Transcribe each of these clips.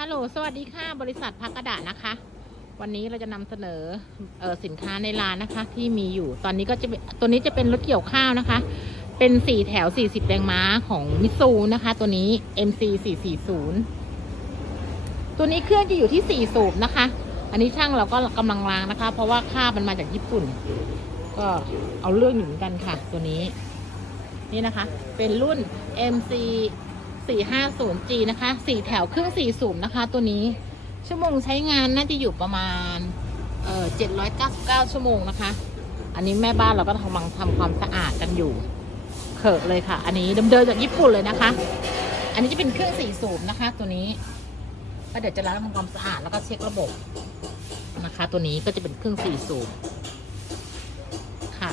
ฮัลโหล สวัสดีค่ะ บริษัทพักกระดาษนะคะ วันนี้เราจะนำเสนอเออสินค้าในร้านนะคะ ที่มีอยู่ ตอนนี้ก็จะเป็นตัวนี้จะเป็นรถเกี่ยวข้าวนะคะ เป็น4แถว40แรงม้าของมิซูนะคะ ตัวนี้ MC 440ตัวนี้เครื่องจะอยู่ที่4สูบนะคะ อันนี้ช่างเราก็กำลังล้างนะคะ เพราะว่าค่ามันมาจากญี่ปุ่น ก็เอาเรื่องอยู่เหมือนกันค่ะ ตัวนี้ นี่นะคะ เป็นรุ่น MC 450G นะคะ4แถวเครื่อง4สูบนะคะ ตัวนี้ ชั่วโมงใช้งานน่าจะอยู่ประมาณเอ่อ799 ชั่วโมงนะคะ อันนี้แม่บ้านเราก็กำลังทำความสะอาดกันอยู่เขิกเลยค่ะ อันนี้เดิมๆจากญี่ปุ่นเลยนะคะ อันนี้จะเป็นเครื่อง4สูบนะคะ ตัวนี้ก็เดี๋ยวจะล้างทำความสะอาดแล้วก็เช็คระบบนะคะ ตัวนี้ก็จะเป็นเครื่อง4สูบค่ะ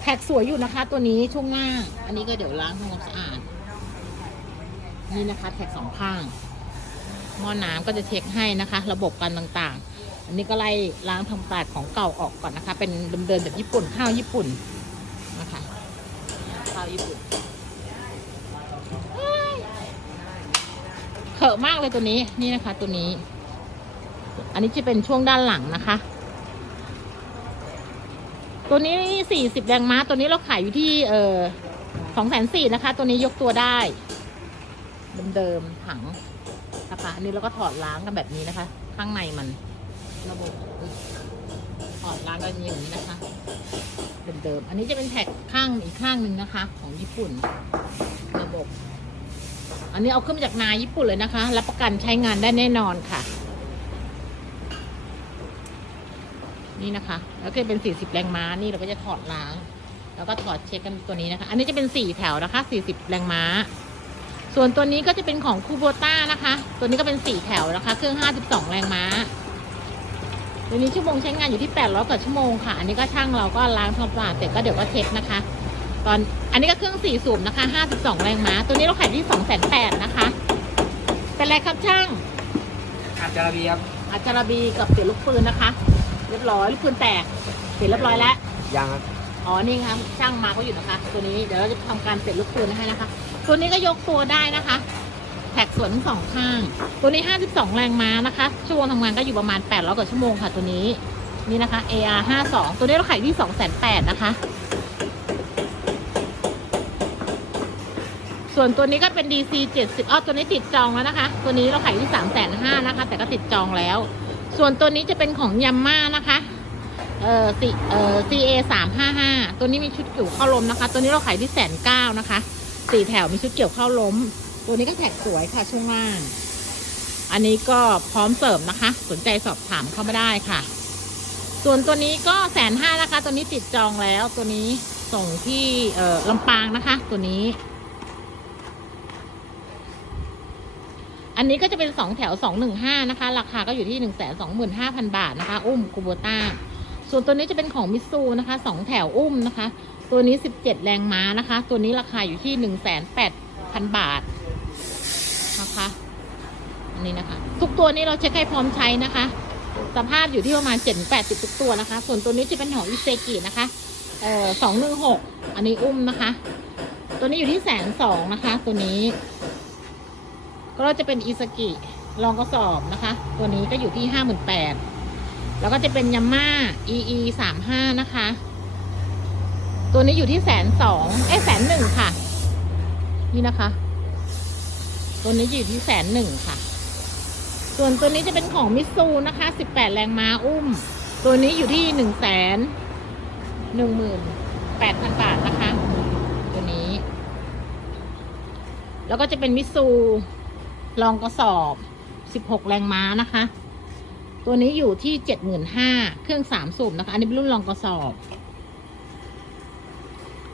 แท็กสวยอยู่นะคะ ตัวนี้ช่วงหน้า อันนี้ก็เดี๋ยวล้างทำความสะอาด นี่นะคะ แท็กสองข้างหม้อน้ำก็จะเช็คให้นะคะ ระบบการต่างๆ อันนี้ก็ไล่ล้างทำความสะอาดของเก่าออกก่อนนะคะ เป็นเดิมๆจากญี่ปุ่นข้าวญี่ปุ่นนะคะข้าวญี่ปุ่นเฮ้ยเขอะมากเลยตัวนี้นี่นะคะ ตัวนี้ อันนี้จะเป็นช่วงด้านหลังนะคะ ตัวนี้สี่สิบแรงม้าตัวนี้เราขายอยู่ที่เออสองแสนสี่นะคะ ตัวนี้ยกตัวได้ เดิมๆถังนะคะ อันนี้เราก็ถอดล้างกันแบบนี้นะคะ ข้างในมัน ระบบถอดล้างกันอย่างนี้นะคะเดิมๆอันนี้จะเป็นแท็กข้างอีกข้างหนึ่งนะคะ ของญี่ปุ่น ระบบ อันนี้เอาขึ้นมาจากนาญี่ปุ่นเลยนะคะรับประกันใช้งานได้แน่นอนค่ะ นี่นะคะ แล้วก็เป็น 40 แรงม้านี่เราก็จะถอดล้าง แล้วก็ถอดเช็คกันตัวนี้นะคะ อันนี้จะเป็น 4 แถวนะคะ 40 แรงม้า ส่วนตัวนี้ก็จะเป็นของคูโบต้านะคะ ตัวนี้ก็เป็น4แถวนะคะ เครื่อง 52 แรงม้า ตัวนี้ชั่วโมงใช้งานอยู่ที่ 800 กว่าชั่วโมงค่ะ อันนี้ก็ช่างเราก็ล้างทำความสะอาดเสร็จก็เดี๋ยวก็เช็คนะคะ ตอน อันนี้ก็เครื่อง4สูบนะคะ 52 แรงม้า ตัวนี้เราขายที่2,800นะคะ เป็นไรครับช่าง อาจารย์เบียบอาจารบีกับเปลี่ยนลูกปืนนะคะ เรียบร้อยลูกปืนแตกเปลี่ยนเรียบร้อยแล้ว ยังครับ อ๋อ นี่ครับช่างมาก็อยู่นะคะ ตัวนี้เดี๋ยวเราจะทำการเปลี่ยนลูกปืนให้นะคะ ตัวนี้ก็ยกตัวได้นะคะ แท็กสวนสองข้าง ตัวนี้ 52 แรงม้านะคะ ชั่วโมงทำงานก็อยู่ประมาณ 800กว่าชั่วโมงค่ะตัวนี้ นี่นะคะ AR 52ตัวนี้เราขายที่2,800นะคะ ส่วนตัวนี้ก็เป็น DC 70อ้อตัวนี้ติดจองแล้วนะคะ ตัวนี้เราขายที่3,500นะคะ แต่ก็ติดจองแล้ว ส่วนตัวนี้จะเป็นของยัมม่านะคะเอ่อซีเอ่อ CA สามห้าห้าตัวนี้มีชุดเกี่ยวข้าวลมนะคะ ตัวนี้เราขายที่แสนเก้านะคะ สี่แถวมีชุดเกี่ยวข้าวล้ม ตัวนี้ก็แท็กสวยค่ะช่วงล่าง อันนี้ก็พร้อมเสริมนะคะ สนใจสอบถามเข้ามาได้ค่ะ ส่วนตัวนี้ก็แสนห้านะคะ ตัวนี้ติดจองแล้วตัวนี้ส่งที่เอ่อลำปางนะคะ ตัวนี้ อันนี้ก็จะเป็นสองแถวสองหนึ่งห้านะคะ ราคาก็อยู่ที่หนึ่งแสนสองหมื่นห้าพันบาทนะคะ อุ้มคูโบต้าส่วนตัวนี้จะเป็นของมิตซูนะคะสองแถวอุ้มนะคะ ตัวนี้สิบเจ็ดแรงม้านะคะ ตัวนี้ราคาอยู่ที่หนึ่งแสนแปดพันบาทนะคะ อันนี้นะคะ ทุกตัวนี้เราเช็คให้พร้อมใช้นะคะ สภาพอยู่ที่ประมาณเจ็ดแปดสิบทุกตัวนะคะ ส่วนตัวนี้จะเป็นของอิเซกินะคะเอ่อสองหนึ่งหกอันนี้อุ้มนะคะ ตัวนี้อยู่ที่แสนสองนะคะ ตัวนี้ ก็จะเป็นอิสกิลองกระสอบนะคะ ตัวนี้ก็อยู่ที่ห้าหมื่นแปดแล้วก็จะเป็นยาม่า EE สามห้านะคะ ตัวนี้อยู่ที่แสนสองเอ้แสนหนึ่งค่ะ นี่นะคะ ตัวนี้อยู่ที่แสนหนึ่งค่ะ ส่วนตัวนี้จะเป็นของมิซูนะคะสิบแปดแรงม้าอุ้ม ตัวนี้อยู่ที่หนึ่งแสนหนึ่งหมื่นแปดพันบาทนะคะ ตัวนี้ แล้วก็จะเป็นมิซูลองกระสอบสิบหกแรงม้านะคะ ตัวนี้อยู่ที่เจ็ดหมื่นห้าเครื่องสามสูบนะคะ อันนี้เป็นรุ่นรองกระสอบ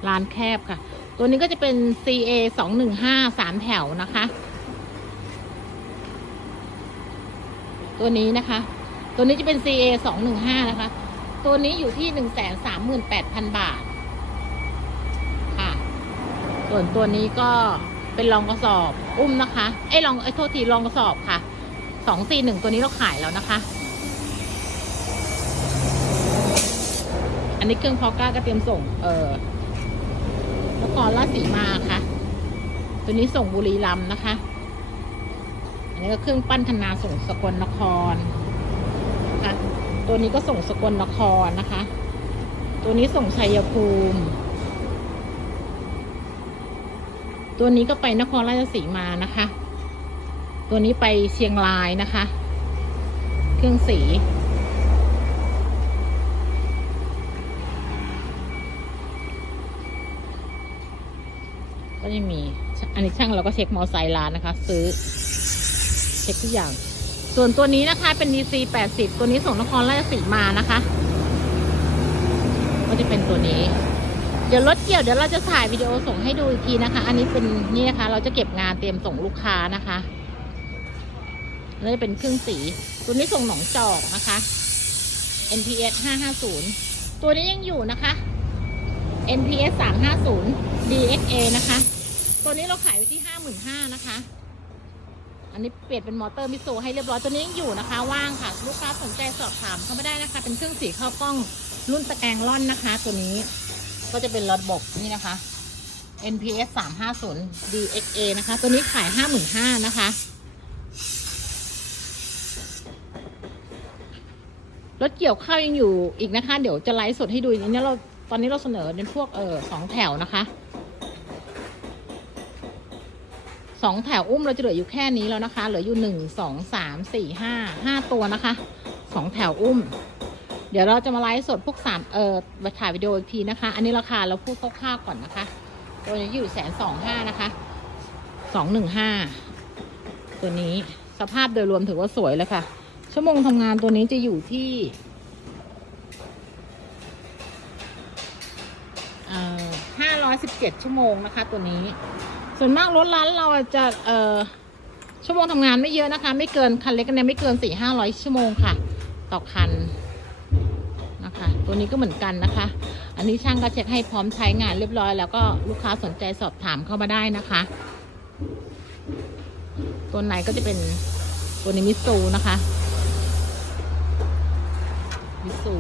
ร้านแคบค่ะ ตัวนี้ก็จะเป็น CA สองหนึ่งห้าสามแถวนะคะ ตัวนี้นะคะ ตัวนี้จะเป็น CA สองหนึ่งห้านะคะ ตัวนี้อยู่ที่หนึ่งแสนสามหมื่นแปดพันบาท ค่ะ ส่วนตัวนี้ก็เป็นรองกระสอบอุ้มนะคะเอ้ยรองไอ้ยโทษทีรองกระสอบค่ะสองสี่หนึ่งตัวนี้เราขายแล้วนะคะอันนี้เครื่องพอก้าก็เตรียมส่ง เออ นครราชสีมาค่ะ ตัวนี้ส่งบุรีรัมย์นะคะ อันนี้ก็เครื่องปั้นธนาส่งสกลนครนะคะตัวนี้ก็ส่งสกลนครนะคะ ตัวนี้ส่งชัยภูมิ ตัวนี้ก็ไปนครราชสีมานะคะ ตัวนี้ไปเชียงรายนะคะ เครื่องสี ก็จะมี อันนี้ช่างเราก็เช็คมอไซค์ร้านนะคะ ซื้อ เช็คทุกอย่าง ส่วนตัวนี้นะคะเป็น DC 80 ตัวนี้ส่งนครราชสีมานะคะ ก็จะเป็นตัวนี้ เดี๋ยวรถเกี่ยวเดี๋ยวเราจะถ่ายวิดีโอส่งให้ดูอีกทีนะคะ อันนี้เป็นนี่นะคะ เราจะเก็บงานเตรียมส่งลูกค้านะคะแล้วจะเป็นเครื่องสี ตัวนี้ส่งหนองจอกนะคะ NPS 550 ตัวนี้ยังอยู่นะคะ NPS 350 DXA นะคะ ตัวนี้เราขายไว้ที่55,000นห้านะคะ อันนี้เปลี่ยนเป็นมอเตอร์มิโซให้เรียบร้อยตัวนี้ยังอยู่นะคะ ว่างค่ะ ลูกค้าสนใจสอบถามเข้ามาได้นะคะ เป็นเครื่องสีข้าวกล้องรุ่นตะแกรงล่อนนะคะ ตัวนี้ก็จะเป็นระบบนี่นะคะ NPS 350 DXA นะคะ ตัวนี้ขาย 55,000นะคะ รถเกี่ยวข้าวยังอยู่อีกนะคะ เดี๋ยวจะไลฟ์สดให้ดูอันนี้เราตอนนี้เราเสนอเป็นพวกเออสองแถวนะคะ สองแถวอุ้มเราจะเหลืออยู่แค่นี้แล้วนะคะ เหลืออยู่หนึ่งสองสามสี่ห้าห้าตัวนะคะสองแถวอุ้ม เดี๋ยวเราจะมาไลฟ์สดพวกสามเออถ่ายวิดีโออีกทีนะคะ อันนี้ราคาเราพูดคร่าวๆก่อนนะคะ ตัวนี้อยู่แสนสองห้านะคะสองหนึ่งห้าตัวนี้สภาพโดยรวมถือว่าสวยเลยค่ะ ชั่วโมงทำงานตัวนี้จะอยู่ที่ห้าร้อยสิบเจ็ดชั่วโมงนะคะ ตัวนี้ ส่วนมากรถร้านเราจะเอ่อชั่วโมงทำงานไม่เยอะนะคะ ไม่เกินคันเล็กเนี่ยไม่เกินสี่ห้าร้อยชั่วโมงค่ะ ต่อคันนะคะ ตัวนี้ก็เหมือนกันนะคะ อันนี้ช่างก็เช็คให้พร้อมใช้งานเรียบร้อย แล้วก็ลูกค้าสนใจสอบถามเข้ามาได้นะคะ ตัวไหนก็จะเป็นตัวนี้มิตซูนะคะมิสู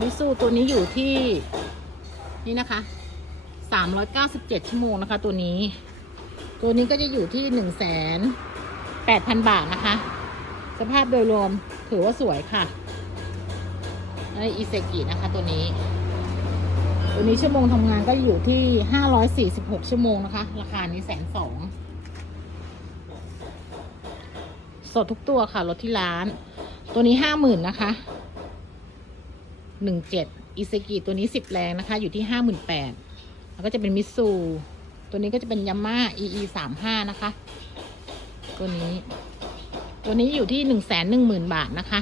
มิสูตัวนี้อยู่ที่นี่นะคะ สามร้อยเก้าสิบเจ็ดชั่วโมงนะคะ ตัวนี้ ตัวนี้ก็จะอยู่ที่หนึ่งแสนแปดพันบาทนะคะ สภาพโดยรวมถือว่าสวยค่ะในอิเซกินะคะตัวนี้ ตัวนี้ชั่วโมงทำงานก็อยู่ที่ห้าร้อยสี่สิบหกชั่วโมงนะคะ ราคานี้แสนสองสดทุกตัวค่ะรถที่ร้าน ตัวนี้ห้าหมื่นนะคะหนึ่งเจ็ดอิเซกิตัวนี้สิบแรงนะคะ อยู่ที่ห้าหมื่นแปด แล้วก็จะเป็นมิตซูตัวนี้ก็จะเป็นยาม่า EE สามห้านะคะ ตัวนี้ ตัวนี้อยู่ที่หนึ่งแสนหนึ่งหมื่นบาทนะคะ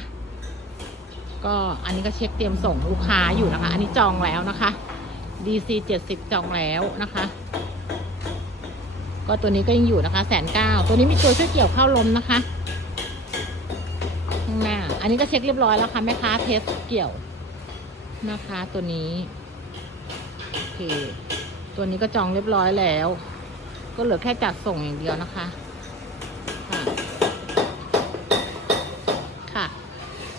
ก็อันนี้ก็เช็คเตรียมส่งลูกค้าอยู่นะคะ อันนี้จองแล้วนะคะ DC เจ็ดสิบจองแล้วนะคะ ก็ตัวนี้ก็ยังอยู่นะคะแสนเก้าตัวนี้มีตัวช่วยเกี่ยวข้าวลมนะคะข้างหน้า อันนี้ก็เช็คเรียบร้อยแล้วค่ะแม่ค้าเทสเกี่ยวนะคะ ตัวนี้โอเค ตัวนี้ก็จองเรียบร้อยแล้ว ก็เหลือแค่จัดส่งอย่างเดียวนะคะค่ะ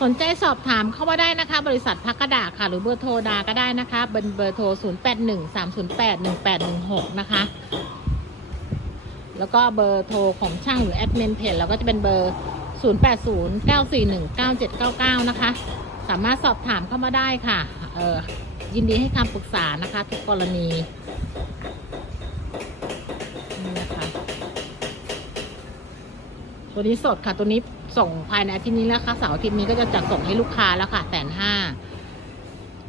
สนใจสอบถามเข้ามาได้นะคะ บริษัทพักกระดาษค่ะ หรือเบอร์โทรดาก็ได้นะคะเป็นเบอร์โทร 0 8 1 3 0 8 1 8 1 6 นะคะ แล้วก็เบอร์โทรของช่างหรือแอดมินเพจเราก็จะเป็นเบอร์ 0809419799 นะคะ สามารถสอบถามเข้ามาได้ค่ะ เออ ยินดีให้คำปรึกษานะคะ ทุกกรณีนี่นะคะ ตัวนี้สดค่ะ ตัวนี้ส่งภายในอาทิตย์นี้แล้วค่ะเสาร์อาทิตย์นี้ก็จะจัดส่งให้ลูกค้าแล้วค่ะแสนห้า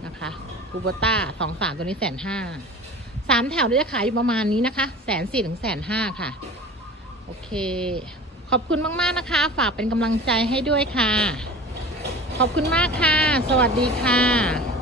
นะคะคูโบต้าสองสามตัวนี้แสนห้าสามแถวจะขายอยู่ประมาณนี้นะคะแสนสี่ถึงแสนห้าค่ะ โอเค ขอบคุณมาก ๆ นะคะ ฝากเป็นกำลังใจให้ด้วยค่ะ ขอบคุณมากค่ะ สวัสดีค่ะ